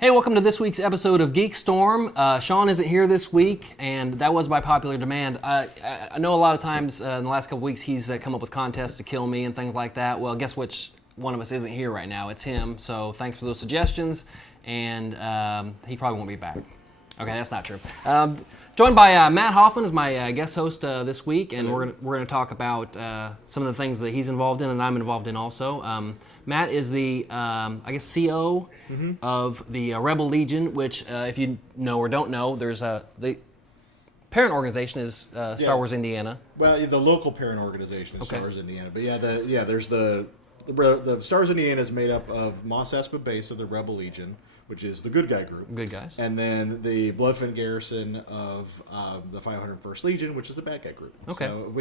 Hey, welcome to this week's episode of GeekStorm. Sean isn't here this week, and that was by popular demand. I know a lot of times in the last couple weeks he's come up with contests to kill me and things like that. Well, guess which one of us isn't here right now? It's him. So thanks for those suggestions, and he probably won't be back. Okay, that's not true. Joined by Matt Hoffman as my guest host this week, and we're going to talk about some of the things that he's involved in and I'm involved in also. Matt is the, I guess, CO of the Rebel Legion, which, if you know or don't know, there's the parent organization is Star Wars Indiana. Well, the local parent organization is Star Wars Indiana, but there's the Star Wars Indiana is made up of Mos Espa base of the Rebel Legion, which is the good guy group. Good guys. And then the Bloodfin garrison of the 501st Legion, which is the bad guy group. Okay. So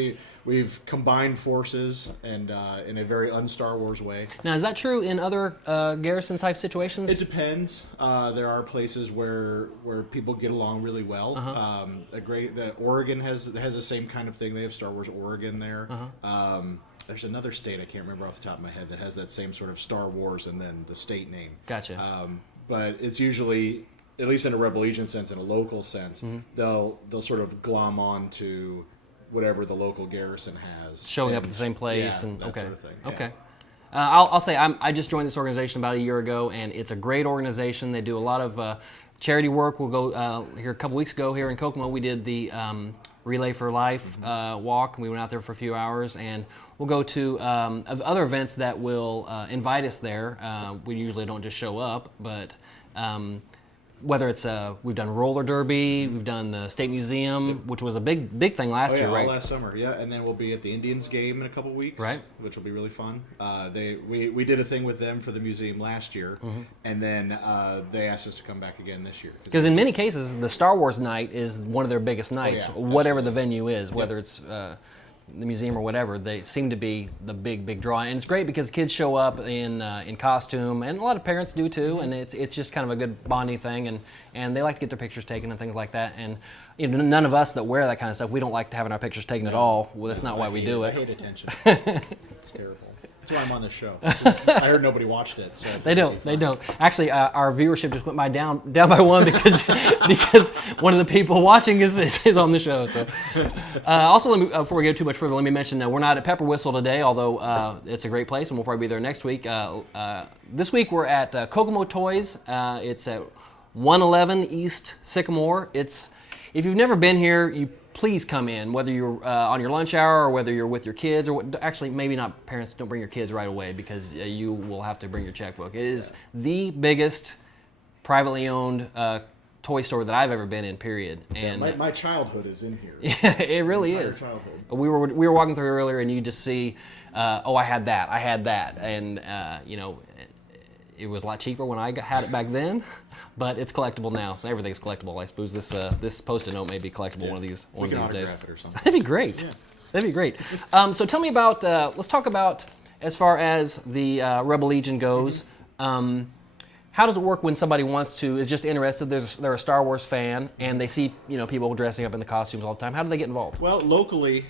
we've combined forces and in a very un-Star Wars way. Now, is that true in other garrison type situations? It depends. There are places where people get along really well. Oregon has the same kind of thing. They have Star Wars Oregon there. There's another state I can't remember off the top of my head that has that same sort of Star Wars and then the state name. Gotcha. But it's usually, at least in a Rebel Legion sense, in a local sense, they'll sort of glom on to whatever the local garrison has. Showing up at the same place. Yeah, that sort of thing. Okay. Yeah. I'll say I just joined this organization about a year ago, and it's a great organization. They do a lot of charity work. We'll go here a couple weeks ago here in Kokomo. We did the Relay for Life walk, and we went out there for a few hours, and we'll go to other events that will invite us there. We usually don't just show up, but whether it's we've done roller derby, we've done the State Museum, which was a big thing last year, right? Last summer, and then we'll be at the Indians game in a couple weeks, right? Which will be really fun. We did a thing with them for the museum last year, and then they asked us to come back again this year. Because in many cases, the Star Wars night is one of their biggest nights, whatever the venue is, whether it's the museum or whatever. They seem to be the big draw, and it's great because kids show up in costume, and a lot of parents do too, and it's just kind of a good bonding thing, and they like to get their pictures taken and things like that. And none of us that wear that kind of stuff, we don't like having our pictures taken at all. Well, that's not why we do it. I hate attention. It's terrible. That's why I'm on this show. I heard nobody watched it. So they don't. Actually, our viewership just went down by one because because one of the people watching is on the show. So, also, before we go too much further, let me mention that we're not at Pepper Whistle today, although it's a great place, and we'll probably be there next week. This week we're at Kokomo Toys. It's at 111 East Sycamore. If you've never been here, please come in, whether you're on your lunch hour or whether you're with your kids, or actually maybe not. Parents, don't bring your kids right away because you will have to bring your checkbook. It is the biggest privately owned toy store that I've ever been in, period. And my childhood is in here. Yeah, it really is. Childhood. We were walking through earlier, and you just see, I had that, and it was a lot cheaper when I had it back then. But it's collectible now, so everything's collectible. I suppose this Post-it note may be collectible one of these days. It or something. That'd be great. Yeah. That'd be great. So tell me about. Let's talk about as far as the Rebel Legion goes. How does it work when somebody is just interested? They're a Star Wars fan, and they see people dressing up in the costumes all the time. How do they get involved? Well, locally,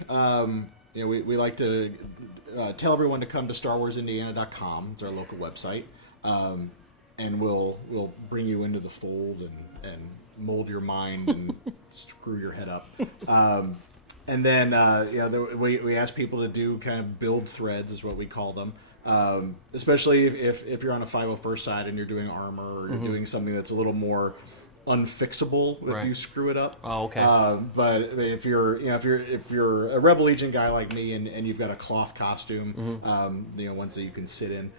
we like to tell everyone to come to StarWarsIndiana.com. It's our local website. And we'll bring you into the fold and mold your mind and screw your head up. And then we ask people to do kind of build threads, is what we call them. Especially if you're on a 501st side and you're doing armor or you're doing something that's a little more unfixable if you screw it up. Oh, okay. But if you're a Rebel Legion guy like me and you've got a cloth costume, ones that you can sit in.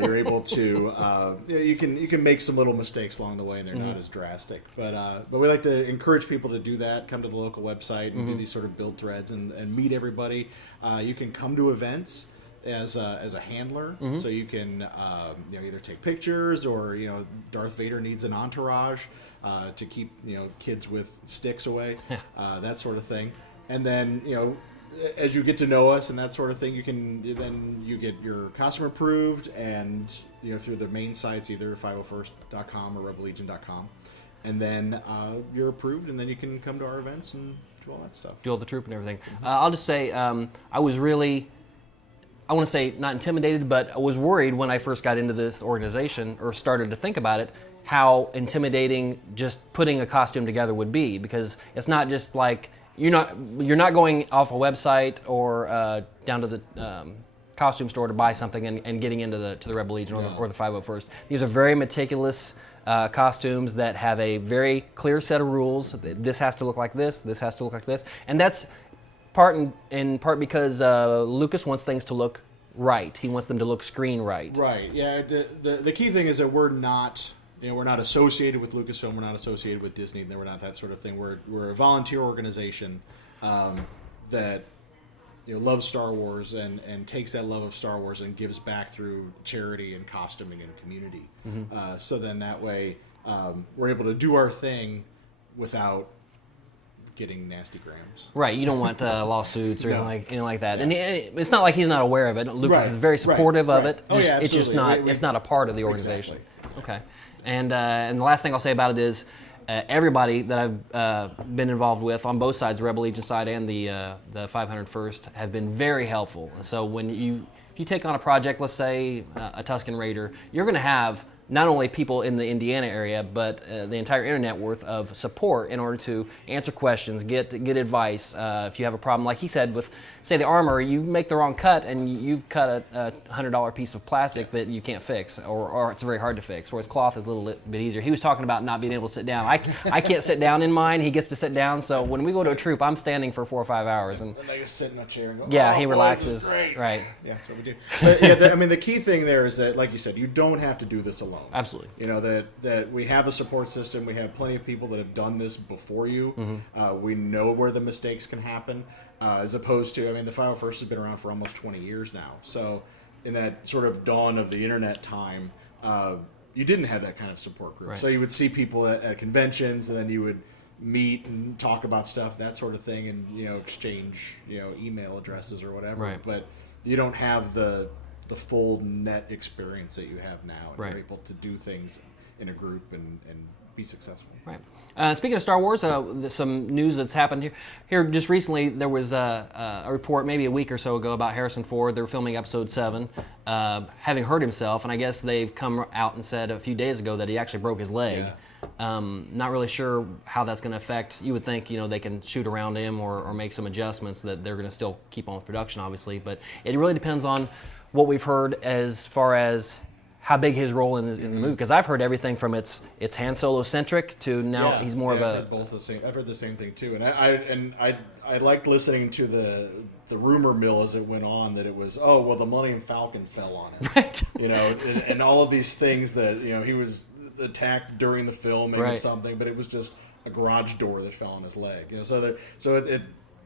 You're able to you can make some little mistakes along the way, and they're not as drastic. But we like to encourage people to do that. Come to the local website and do these sort of build threads and meet everybody. You can come to events. as a handler, so you can either take pictures or Darth Vader needs an entourage to keep kids with sticks away, that sort of thing. And then as you get to know us and that sort of thing, you get your costume approved and through the main sites, either 501st.com or rebellegion.com, and then you're approved, and then you can come to our events and do all that stuff. Do all the troop and everything. I'll just say I was really, I want to say not intimidated, but I was worried when I first got into this organization or started to think about it, how intimidating just putting a costume together would be, because it's not just like you're not going off a website or down to the costume store to buy something and getting into the Rebel Legion or the 501st. These are very meticulous costumes that have a very clear set of rules. This has to look like this. This has to look like this, and that's in part because Lucas wants things to look right. He wants them to look screen right. Right. Yeah. The key thing is that we're not associated with Lucasfilm. We're not associated with Disney. We're not that sort of thing. We're a volunteer organization that loves Star Wars and takes that love of Star Wars and gives back through charity and costuming and community. So then that way we're able to do our thing without getting nasty grams. Right. You don't want lawsuits or anything like that. Yeah. And it's not like he's not aware of it. Lucas is very supportive of it. Oh, yeah, it's just not. It's not a part of the organization. Exactly. Okay. And the last thing I'll say about it is everybody that I've been involved with on both sides, the Rebel Legion side and the 501st, have been very helpful. So if you take on a project, let's say a Tusken Raider, you're going to have not only people in the Indiana area, but the entire internet worth of support in order to answer questions, get advice. If you have a problem, like he said, with, say, the armor, you make the wrong cut and you've cut a $100 piece of plastic that you can't fix, or it's very hard to fix, whereas cloth is a little bit easier. He was talking about not being able to sit down. I can't sit down in mine. He gets to sit down, so when we go to a troop, I'm standing for 4 or 5 hours. And they just sit in a chair and go, he relaxes. Great. Right. Yeah, that's what we do. But the key thing there is that, like you said, you don't have to do this alone. Absolutely. That we have a support system. We have plenty of people that have done this before you. We know where the mistakes can happen, as opposed to, the 501st has been around for almost 20 years now. So in that sort of dawn of the internet time, you didn't have that kind of support group. Right. So you would see people at conventions, and then you would meet and talk about stuff, that sort of thing, and exchange email addresses or whatever. Right. But you don't have the full net experience that you have now, and you're able to do things in a group and be successful. Right. Speaking of Star Wars, some news that's happened here just recently. There was a report maybe a week or so ago about Harrison Ford. They were filming Episode 7, having hurt himself, and I guess they've come out and said a few days ago that he actually broke his leg. Not really sure how that's going to affect. You would think they can shoot around him or make some adjustments, that they're going to still keep on with production, obviously, but it really depends on what we've heard as far as how big his role in the movie, because I've heard everything from it's Han Solo centric to now he's more of a. I've heard the same thing too, and I liked listening to the rumor mill as it went on, that it was the Millennium Falcon fell on him, right? And all of these things that he was attacked during the filming or something, but it was just a garage door that fell on his leg.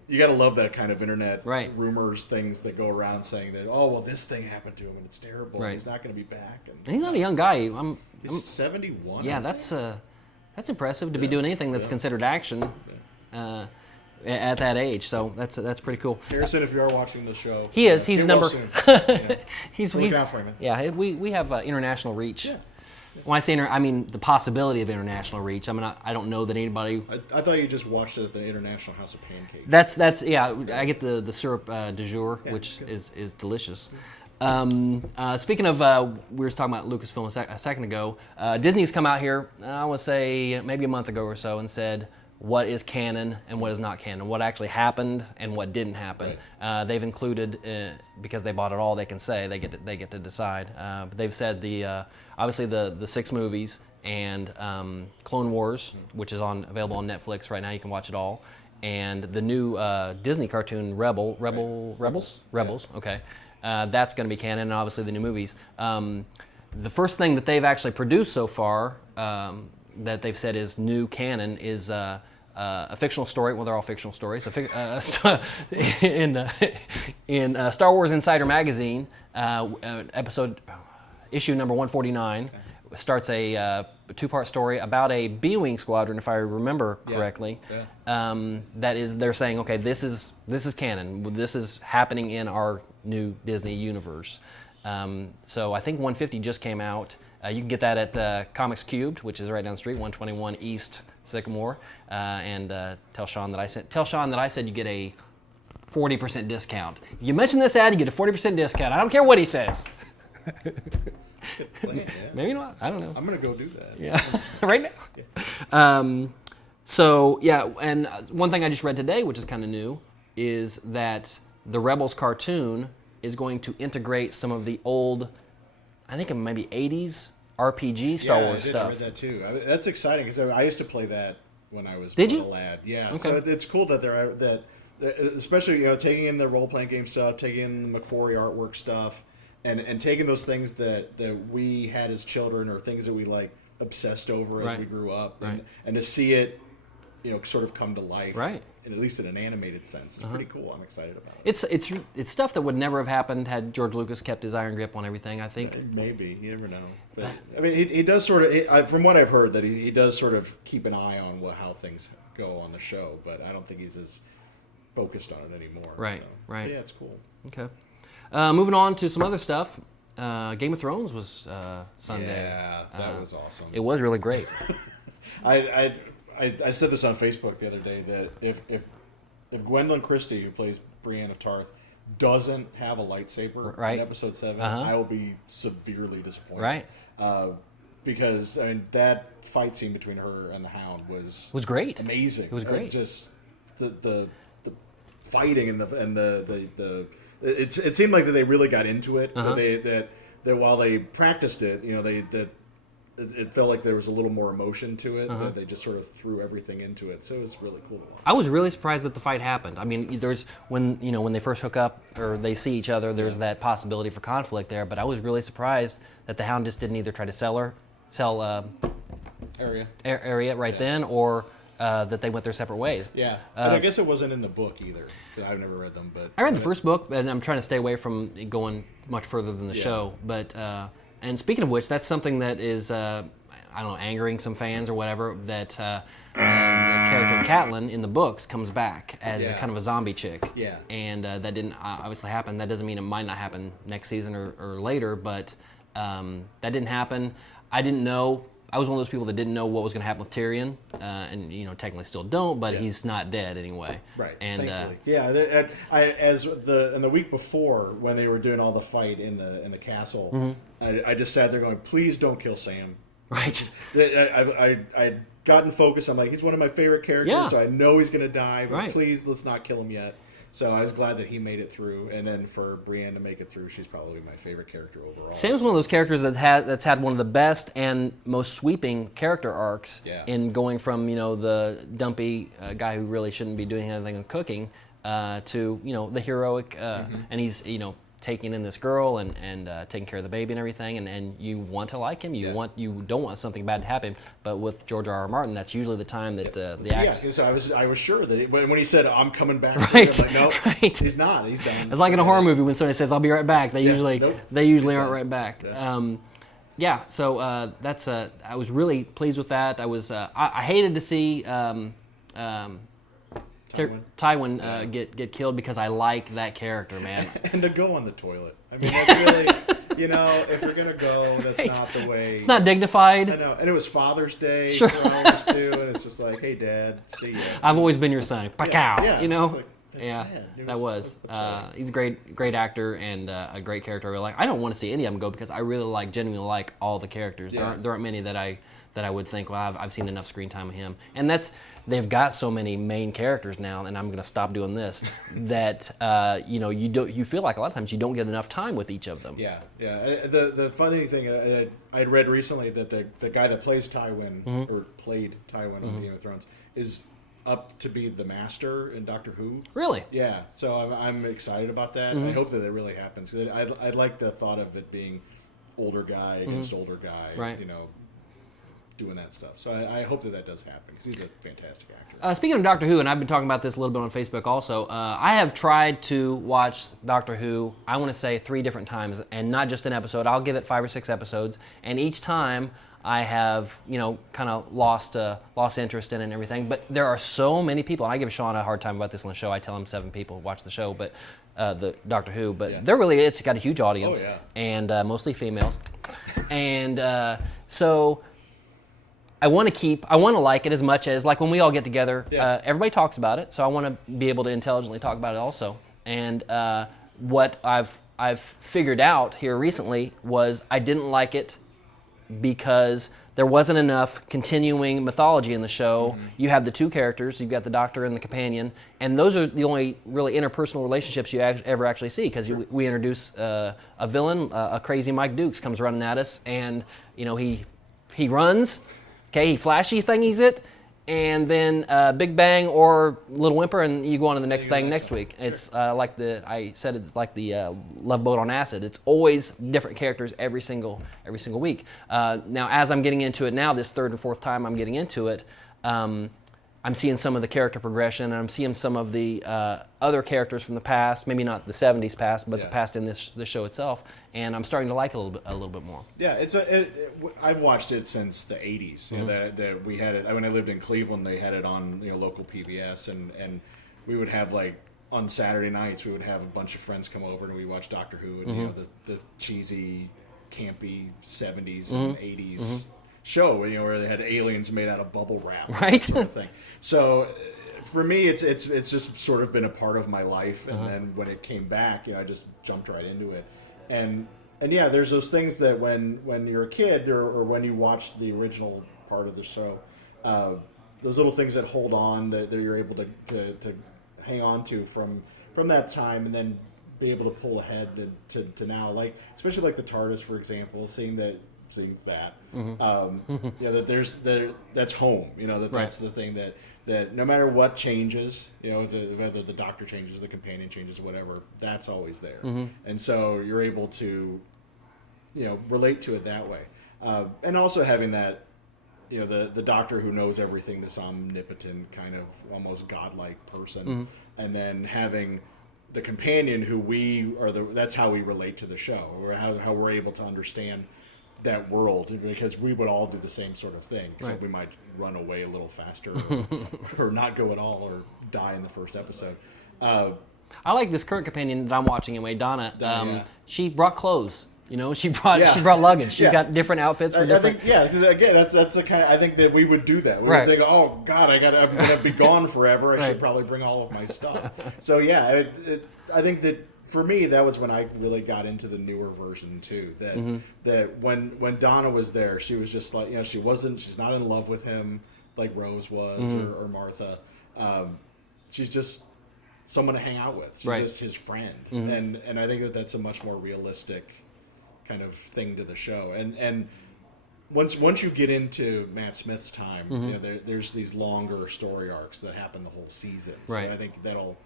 You got to love that kind of internet rumors, things that go around saying that, this thing happened to him and it's terrible. And he's not going to be back. And he's not a young guy. He's 71. Yeah, that's impressive to be doing anything that's considered action at that age. So that's pretty cool. Harrison, if you are watching the show, he is. He's number. He's look out for him. Yeah, we have international reach. Yeah. When I say I mean the possibility of international reach. I don't know that anybody. I thought you just watched it at the International House of Pancakes. That's I get the syrup du jour, which is delicious. Speaking of, we were talking about Lucasfilm a second ago. Disney's come out here, I want to say maybe a month ago or so, and said what is canon and what is not canon, what actually happened and what didn't happen. Right. They've included, because they bought it all, they can say they get to decide. But they've said obviously the 6 movies and Clone Wars, which is available on Netflix right now. You can watch it all, and the new Disney cartoon Rebels. Okay, that's going to be canon, and obviously the new movies. The first thing that they've actually produced so far, that they've said is new canon, is a fictional story. Well, they're all fictional stories. In Star Wars Insider Magazine, issue number 149 starts a two-part story about a B-wing squadron, if I remember correctly. They're saying, okay, this is canon. This is happening in our new Disney universe. So I think 150 just came out. You can get that at Comics Cubed, which is right down the street, 121 East Sycamore. And tell Sean that I said you get a 40% discount. If you mention this ad, you get a 40% discount. I don't care what he says. Good plan, yeah. Maybe not. I don't know. I'm gonna go do that. Yeah, right now. Yeah. And one thing I just read today, which is kind of new, is that the Rebels cartoon is going to integrate some of the old, I think maybe 80s RPG Star Wars stuff. I read that too. That's exciting because I used to play that when I was Did you? a lad. Yeah. Okay. So it's cool that especially taking in the role playing game stuff, taking in the McQuarrie artwork stuff. And taking those things that we had as children or things that we like obsessed over as we grew up, and to see it, sort of come to life, and at least in an animated sense, is pretty cool. I'm excited about it. It's stuff that would never have happened had George Lucas kept his iron grip on everything. I think maybe you never know, but I mean, he does sort of. From what I've heard, that he does sort of keep an eye on how things go on the show, but I don't think he's as focused on it anymore. Right. But yeah, it's cool. Okay. Moving on to some other stuff. Game of Thrones was Sunday. Yeah, that was awesome. It was really great. I said this on Facebook the other day that if Gwendolyn Christie, who plays Brienne of Tarth, doesn't have a lightsaber in episode 7, I will be severely disappointed. Right. Because that fight scene between her and the Hound was great. Amazing. It was great. Just the fighting and the it seemed like that they really got into it. That while they practiced it, it felt like there was a little more emotion to it. That they just sort of threw everything into it. So it was really cool to watch. I was really surprised that the fight happened. I mean, there's when they first hook up or they see each other, there's that possibility for conflict there. But I was really surprised that the Hound just didn't either try to sell Arya right then, or that they went their separate ways. Yeah, but I guess it wasn't in the book either. I've never read them, but I read the first book, and I'm trying to stay away from going much further than the show. But and speaking of which, that's something that is angering some fans or whatever. That the character of Catelyn in the books comes back as a kind of a zombie chick. Yeah, and that didn't obviously happen. That doesn't mean it might not happen next season or later, but that didn't happen. I didn't know. I was one of those people that didn't know what was going to happen with Tyrion, and technically still don't, but he's not dead anyway. Right. And thankfully. In the week before when they were doing all the fight in the castle, I just sat there going, "Please don't kill Sam." Right. I'd gotten focused. I'm like, he's one of my favorite characters, so I know he's going to die, but please let's not kill him yet. So I was glad that he made it through, and then for Brienne to make it through, she's probably my favorite character overall. Sam's one of those characters that's had one of the best and most sweeping character arcs in going from the dumpy guy who really shouldn't be doing anything with cooking to the heroic, and he's taking in this girl and taking care of the baby and everything, and you want to like him. You don't want something bad to happen. But with George R.R. Martin, that's usually the time that the act. Yeah, so I was sure that when he said I'm coming back, right, I'm like, no, he's not. He's done. It's like in a horror movie when somebody says I'll be right back. They usually aren't right back. So that's I was really pleased with that. I was I hated to see. Tywin get killed because I like that character, man. And to go on the toilet. I mean, that's really, if we're going to go, that's not the way. It's not dignified. I know. And it was Father's Day for all of us, too. And it's just like, hey, Dad, see ya. I've always been your son. Pacow. Sad. That was. He's a great actor and a great character. I really like. I don't want to see any of them go because I really genuinely like all the characters. Yeah. There aren't many that I would think, well, I've seen enough screen time with him. And they've got so many main characters now, and I'm going to stop doing this, that you feel like a lot of times you don't get enough time with each of them. Yeah. The funny thing, I'd read recently that the guy that plays Tywin, or played Tywin on Game of Thrones, is up to be the Master in Doctor Who. Really? Yeah. So I'm excited about that. I hope that it really happens. I like the thought of it being older guy against older guy. Right. doing that stuff. So I hope that does happen because he's a fantastic actor. Speaking of Doctor Who, and I've been talking about this a little bit on Facebook also, I have tried to watch Doctor Who, I want to say 3 different times, and not just an episode. I'll give it 5 or 6 episodes, and each time I have, kind of lost interest in it and everything. But there are so many people, and I give Sean a hard time about this on the show. I tell him 7 people watch the show, but the Doctor Who, but it's got a huge audience, and mostly females, and so I want to like it as much as, like, when we all get together, everybody talks about it, so I want to be able to intelligently talk about it also. And what I've figured out here recently was I didn't like it because there wasn't enough continuing mythology in the show. Mm-hmm. You have the 2 characters, you've got the Doctor and the companion, and those are the only really interpersonal relationships you ever actually see, because we introduce a villain, a crazy Mike Dukes comes running at us, and he runs. Okay, he flashy thingies it, and then Big Bang or Little Whimper, and you go on to the next thing next week. Sure. It's it's like the Love Boat on Acid. It's always different characters every single week. Now, as I'm getting into it now, this 3rd and 4th time I'm getting into it, I'm seeing some of the character progression, and I'm seeing some of the other characters from the past, maybe not the 70s past, but the past in this show itself, and I'm starting to like it a little bit more. Yeah, I've watched it since the 80s. Mm-hmm. That we had it when I lived in Cleveland. They had it on local PBS, and we would have, like, on Saturday nights we would have a bunch of friends come over and we watch Doctor Who, and the cheesy, campy 70s and 80s show, where they had aliens made out of bubble wrap, right? Sort of thing. So for me, it's just sort of been a part of my life, and then when it came back, I just jumped right into it, and yeah, there's those things that when you're a kid or when you watch the original part of the show, those little things that hold on that you're able to hang on to from that time, and then be able to pull ahead to now, like especially like the TARDIS, for example, seeing that. That that's home. That's the thing that no matter what changes, whether the Doctor changes, the companion changes, whatever, that's always there. And so you're able to, relate to it that way. And also having that, the Doctor who knows everything, this omnipotent kind of almost godlike person, and then having the companion who that's how we relate to the show, or how we're able to understand that world, because we would all do the same sort of thing, except we might run away a little faster or not go at all, or die in the first episode. I like this current companion that I'm watching anyway, Donna. She brought clothes. She brought luggage. She's got different outfits for different. Because again, that's the kind of, I think that we would do that. We would think, oh God, I'm going to be gone forever. I should probably bring all of my stuff. So I think that. For me, that was when I really got into the newer version too. That when Donna was there, she was just like, she's not in love with him like Rose was or Martha. She's just someone to hang out with. She's just his friend, and I think that's a much more realistic kind of thing to the show. And once you get into Matt Smith's time, there's these longer story arcs that happen the whole season. So I think that'll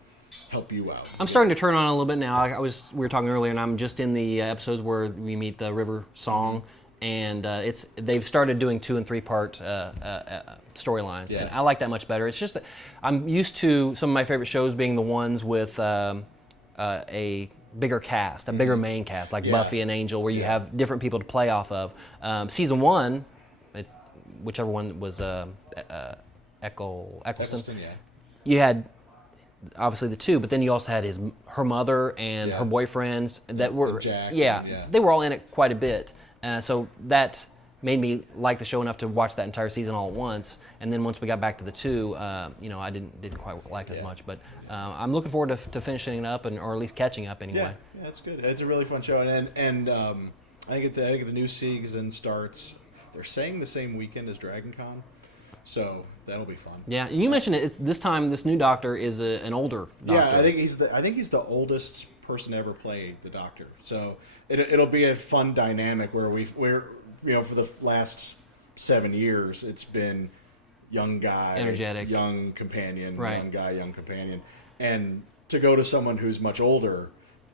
help you out. I'm starting to turn on a little bit now. We were talking earlier, and I'm just in the episodes where we meet the River Song, and they've started doing 2 and 3 part storylines, and I like that much better. It's just that I'm used to some of my favorite shows being the ones with a bigger cast, a bigger main cast, like Buffy and Angel, where you have different people to play off of. Season 1, whichever one was Eccleston, you had obviously the 2, but then you also had her mother and her boyfriends that were Jack, they were all in it quite a bit. So that made me like the show enough to watch that entire season all at once. And then once we got back to the 2, I didn't quite like it as much. But I'm looking forward to finishing it up, or at least catching up anyway. Yeah, it's good. It's a really fun show, and I think the new season starts. They're saying the same weekend as Dragon Con. So that'll be fun. Yeah, and you mentioned it. This time, this new Doctor is an older Doctor. Yeah, I think he's the oldest person to ever play the Doctor. So it'll be a fun dynamic where we're for the last 7 years, it's been young guy, energetic, young companion, young guy, young companion, and to go to someone who's much older,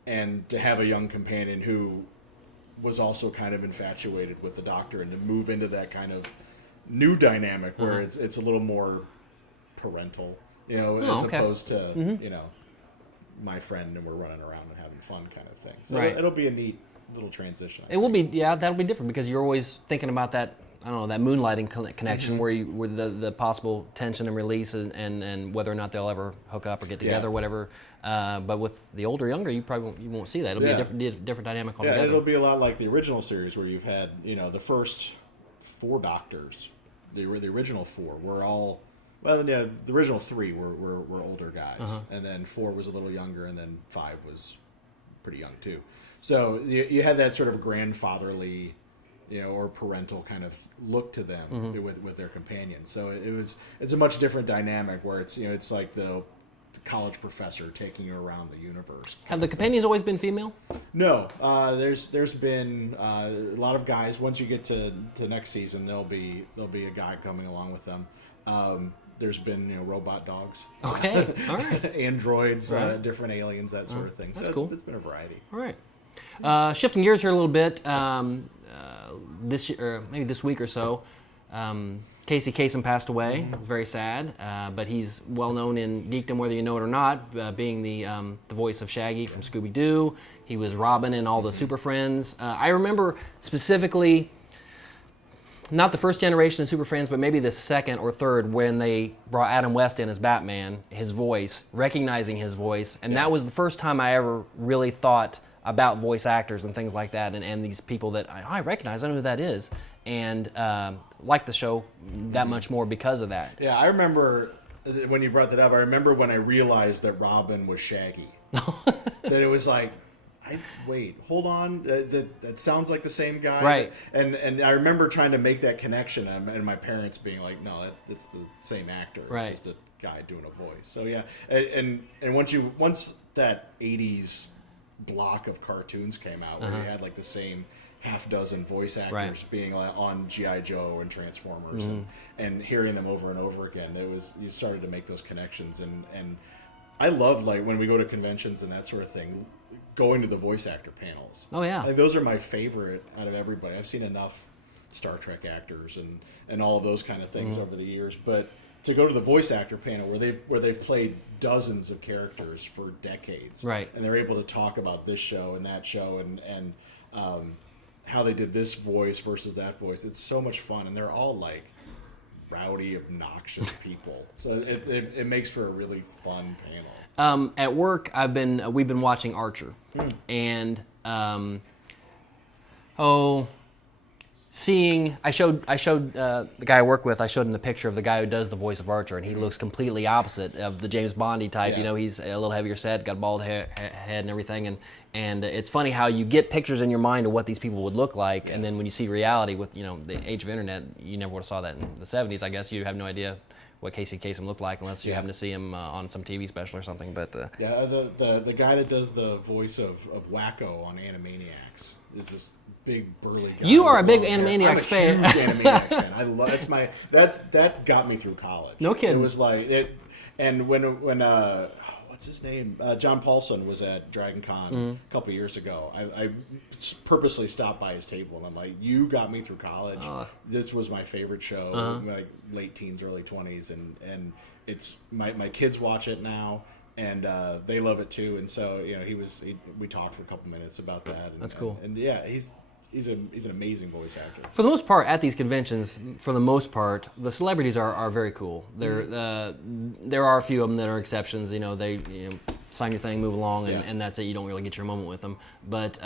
and to have a young companion who was also kind of infatuated with the Doctor, and to move into that kind of new dynamic where it's a little more parental, as opposed to my friend and we're running around and having fun kind of thing. So it'll be a neat little transition. It will be, that'll be different because you're always thinking about that. I don't know, that moonlighting connection where the possible tension and release and whether or not they'll ever hook up or get together or whatever. But with the older, younger, you won't see that. It'll be a different dynamic altogether. Yeah, it'll be a lot like the original series where you've had, the first 4 Doctors, the original 4 were all, the original 3 were older guys, and then 4 was a little younger, and then 5 was pretty young too. So you had that sort of grandfatherly, or parental kind of look to them with their companions. So it's a much different dynamic where it's like the college professor taking you around the universe. Have the companions always been female? No, there's been a lot of guys. Once you get to next season, there'll be a guy coming along with them. There's been robot dogs. Okay, all right. Androids, different aliens, that sort of thing. So cool. It's been a variety. All right. Shifting gears here a little bit. This year, or maybe this week or so, Kasem passed away. Very sad, but he's well known in geekdom, whether you know it or not, being the voice of Shaggy from Scooby-Doo. He was Robin in all the Super Friends. I remember specifically, not the first generation of Super Friends, but maybe the second or third, when they brought Adam West in as Batman, his voice, recognizing his voice, and that was the first time I ever really thought about voice actors and things like that, and these people that I recognize, I know who that is, and like the show that much more because of that. Yeah, I remember when you brought that up, I remember when I realized that Robin was Shaggy. That it was like, wait, hold on, that sounds like the same guy. Right. And I remember trying to make that connection, and my parents being like, no, it's the same actor. Right. It's just a guy doing a voice. So yeah, and once that 80s block of cartoons came out where you had like the same half dozen voice actors being like on G.I. Joe and Transformers and hearing them over and over again, you started to make those connections, and I love, like, when we go to conventions and that sort of thing, going to the voice actor panels. Oh yeah, like, those are my favorite out of everybody. I've seen enough Star Trek actors and all of those kind of things over the years, but to go to the voice actor panel where they've played dozens of characters for decades, right, and they're able to talk about this show and that show and how they did this voice versus that voice. It's so much fun, and they're all like rowdy, obnoxious people. So it makes for a really fun panel. At work, we've been watching Archer, and I showed the guy I work with. I showed him the picture of the guy who does the voice of Archer, and he looks completely opposite of the James Bondy type. Yeah. He's a little heavier set, got a bald head and everything, and it's funny how you get pictures in your mind of what these people would look like, and then when you see reality with the age of internet, you never would have saw that in the 70s. I guess you have no idea what Kasem looked like unless you happen to see him on some TV special or something. But the guy that does the voice of Wacko on Animaniacs is this big burly guy. You are a big Animaniacs fan. I'm a huge Animaniacs fan. I love that got me through college. No kidding. It was like it, and when what's his name? John Paulson was at Dragon Con a couple years ago. I purposely stopped by his table, and I'm like, you got me through college. This was my favorite show, like late teens, early 20s, and it's my kids watch it now, and they love it too. And so we talked for a couple minutes about that. And, that's cool. And yeah, he's an amazing voice actor. For the most part, at these conventions, the celebrities are very cool. There are a few of them that are exceptions. They sign your thing, move along, and that's it. You don't really get your moment with them. But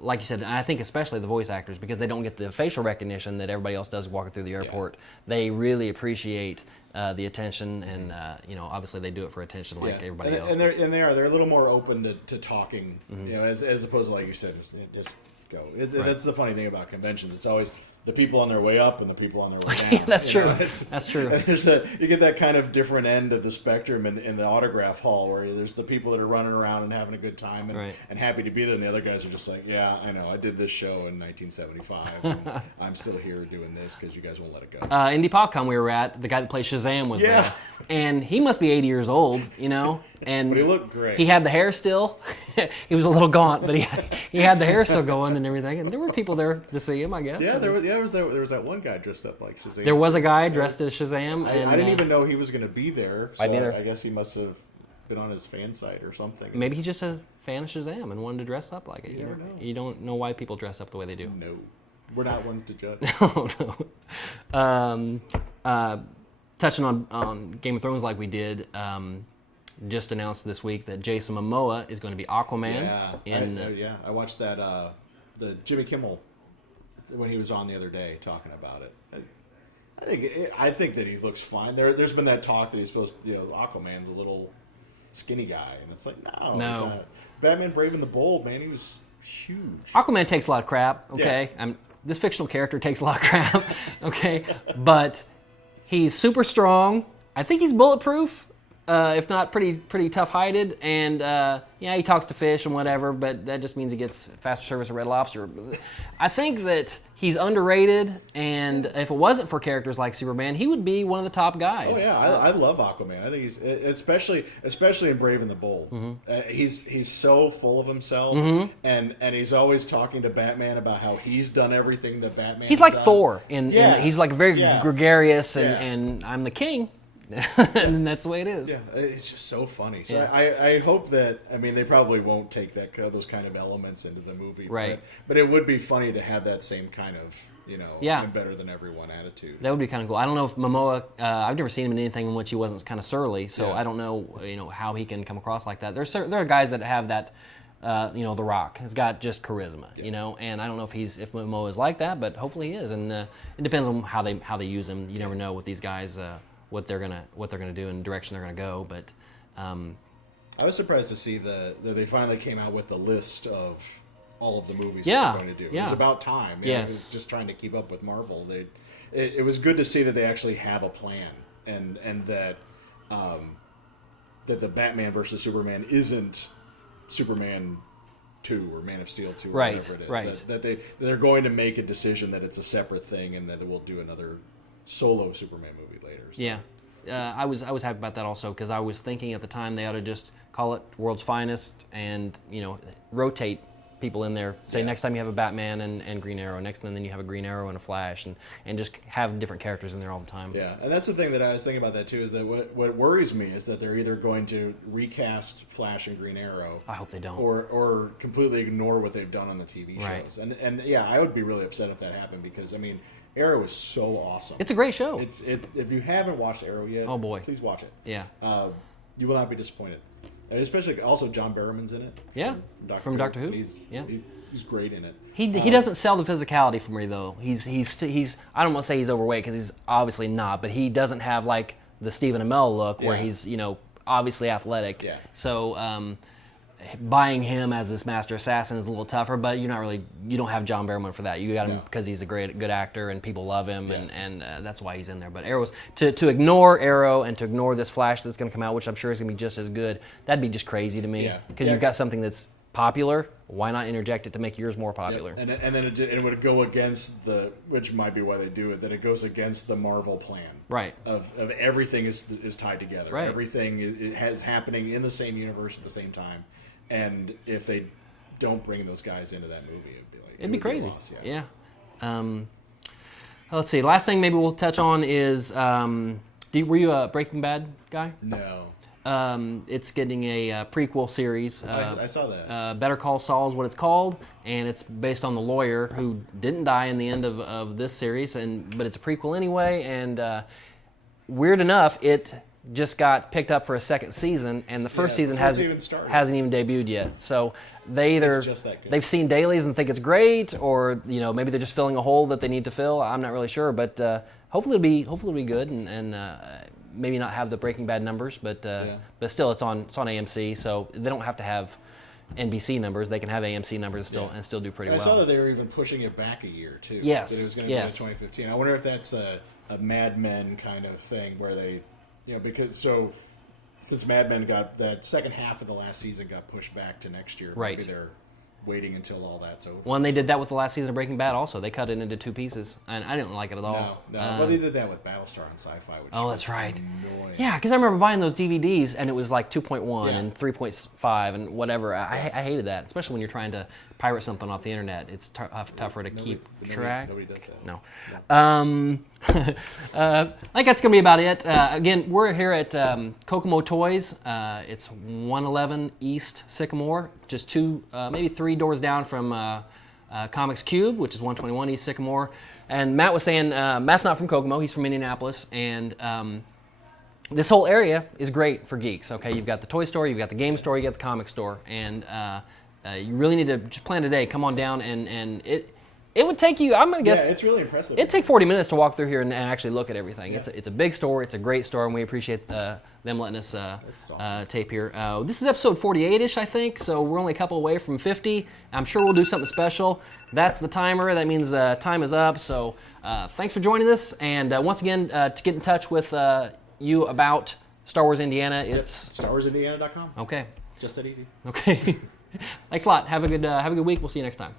like you said, I think especially the voice actors, because they don't get the facial recognition that everybody else does walking through the airport. They really appreciate the attention, and obviously they do it for attention like everybody else. And they're a little more open to talking, as opposed to, like you said, just go. That's the funny thing about conventions. It's always the people on their way up and the people on their way down. That's true. That's true. You get that kind of different end of the spectrum in the autograph hall, where there's the people that are running around and having a good time and happy to be there, and the other guys are just like, yeah, I know, I did this show in 1975, and I'm still here doing this because you guys won't let it go. Indie PopCon we were at, the guy that plays Shazam was there. and he must be 80 years old, you know. And But he looked great. He had the hair still. He was a little gaunt, but he had the hair still going and everything. And there were people there to see him, I guess. Yeah, there was that one guy dressed up like Shazam. There was a guy dressed as Shazam. And, I didn't even know he was going to be there. So I neither. I guess he must have been on his fan site or something. Maybe he's just a fan of Shazam and wanted to dress up like it. You never know. You don't know why people dress up the way they do. No, we're not ones to judge. No. Touching on Game of Thrones like we did, just announced this week that Jason Momoa is going to be Aquaman. Yeah, I watched that the Jimmy Kimmel when he was on the other day talking about it. I think that he looks fine. There's been that talk that he's supposed to, Aquaman's a little skinny guy, and it's like no. He's not. Batman Brave and the Bold, man, he was huge. Aquaman takes a lot of crap. Okay, Yeah. This fictional character takes a lot of crap. Okay, but he's super strong. I think he's bulletproof, if not pretty tough-hided. And he talks to fish and whatever, but that just means he gets faster service at Red Lobster. I think that he's underrated, and if it wasn't for characters like Superman, he would be one of the top guys. Oh yeah, I love Aquaman. I think he's especially in Brave and the Bold. Mm-hmm. He's so full of himself, and he's always talking to Batman about how he's done everything that Batman. He's like done. Thor, he's like very gregarious, Yeah. and I'm the king, and that's the way it is. Yeah, it's just so funny. So Yeah. I hope that they probably won't take those kind of elements into the movie, Right. But it would be funny to have that same kind of Yeah. I'm better than everyone attitude. That would be kind of cool. I don't know if Momoa. I've never seen him in anything in which he wasn't kind of surly, so Yeah. I don't know, how he can come across like that. There are guys that have that. The Rock has got just charisma, and I don't know if Momoa is like that, but hopefully he is. And it depends on how they use him. You never know with these guys what they're gonna do and the direction they're gonna go. But I was surprised to see that they finally came out with a list of all of the movies Yeah, they're going to do. yeah. It's about time. Yes. It was just trying to keep up with Marvel. It was good to see that they actually have a plan, and that that the Batman versus Superman isn't Superman 2 or Man of Steel 2 or Right, whatever it is. right. That they're going to make a decision that it's a separate thing, and that we'll do another solo Superman movie later. So. yeah, I was happy about that also because I was thinking at the time they ought to just call it World's Finest and rotate people in there. Say next time you have a Batman and Green Arrow, next and then you have a Green Arrow and a Flash, and just have different characters in there all the time. Yeah, and that's the thing that I was thinking about that too, is that what worries me is that they're either going to recast Flash and Green Arrow. I hope they don't. Or completely ignore what they've done on the TV shows. Right. And yeah, I would be really upset if that happened because Arrow is so awesome. It's a great show. If you haven't watched Arrow yet, Oh, boy. please watch it. Yeah. You will not be disappointed. And especially also John Barrowman's in it. Yeah, from Doctor Who. He's great in it. He doesn't sell the physicality for me though. He's I don't want to say he's overweight because he's obviously not, but he doesn't have like the Stephen Amell look where Yeah. he's obviously athletic. Yeah. So buying him as this master assassin is a little tougher, but you don't have John Barrowman for that. You got him No. because he's a good actor and people love him, Yeah. and that's why he's in there. But Arrow's to ignore Arrow and to ignore this Flash that's going to come out, which I'm sure is going to be just as good. That'd be just crazy to me Yeah. because Yeah. you've got something that's popular. Why not interject it to make yours more popular? Yep. And then it would go against which might be why they do it, that it goes against the Marvel plan. Right. Of everything is tied together. Right. Everything is happening in the same universe at the same time. And if they don't bring those guys into that movie, it'd be It'd be crazy. a loss, Yeah. Let's see. Last thing maybe we'll touch on is were you a Breaking Bad guy? No. It's getting a prequel series. I saw that. Better Call Saul is what it's called, and it's based on the lawyer who didn't die in the end of this series, but it's a prequel anyway. And weird enough, it just got picked up for a second season, and the first season hasn't even debuted yet. So they either It's just that good. they've seen dailies and think it's great, or maybe they're just filling a hole that they need to fill. I'm not really sure, but hopefully it'll be good, and maybe not have the Breaking Bad numbers, but still it's on AMC, so they don't have to have NBC numbers. They can have AMC numbers and still do pretty I well. saw that they were even pushing it back a year too. Yes, That it was going to be in yes. 2015. I wonder if that's a Mad Men kind of thing where they, since Mad Men got that second half of the last season got pushed back to next year, Right. maybe they're waiting until all that's over. Well, and they did that with the last season of Breaking Bad also. They cut it into 2 pieces, and I didn't like it at all. No. Well, they did that with Battlestar on Sci-Fi, which Oh, that's right. annoying. Yeah, because I remember buying those DVDs, and it was like 2.1 Yeah. and 3.5 and whatever. I hated that, especially when you're trying to pirate something off the internet. It's tougher to keep track. Nobody does that. No. I think that's going to be about it. Again, we're here at Kokomo Toys. It's 111 East Sycamore, just maybe 3 doors down from Comics Cube, which is 121 East Sycamore. And Matt was saying, Matt's not from Kokomo, he's from Indianapolis, and this whole area is great for geeks. Okay, you've got the toy store, you've got the game store, you got the comic store, and you really need to just plan today. Come on down, and it would take you, I'm going to guess, Yeah, it's really impressive. it'd take 40 minutes to walk through here and actually look at everything. Yeah. It's a big store, it's a great store, and we appreciate them letting us awesome. tape here. This is episode 48-ish, I think, so we're only a couple away from 50. I'm sure we'll do something special. That's the timer. That means time is up. So thanks for joining us. And once again, to get in touch with you about Star Wars Indiana, it's StarWarsIndiana.com. okay. Just that easy. Okay. Thanks a lot. Have a good week. We'll see you next time.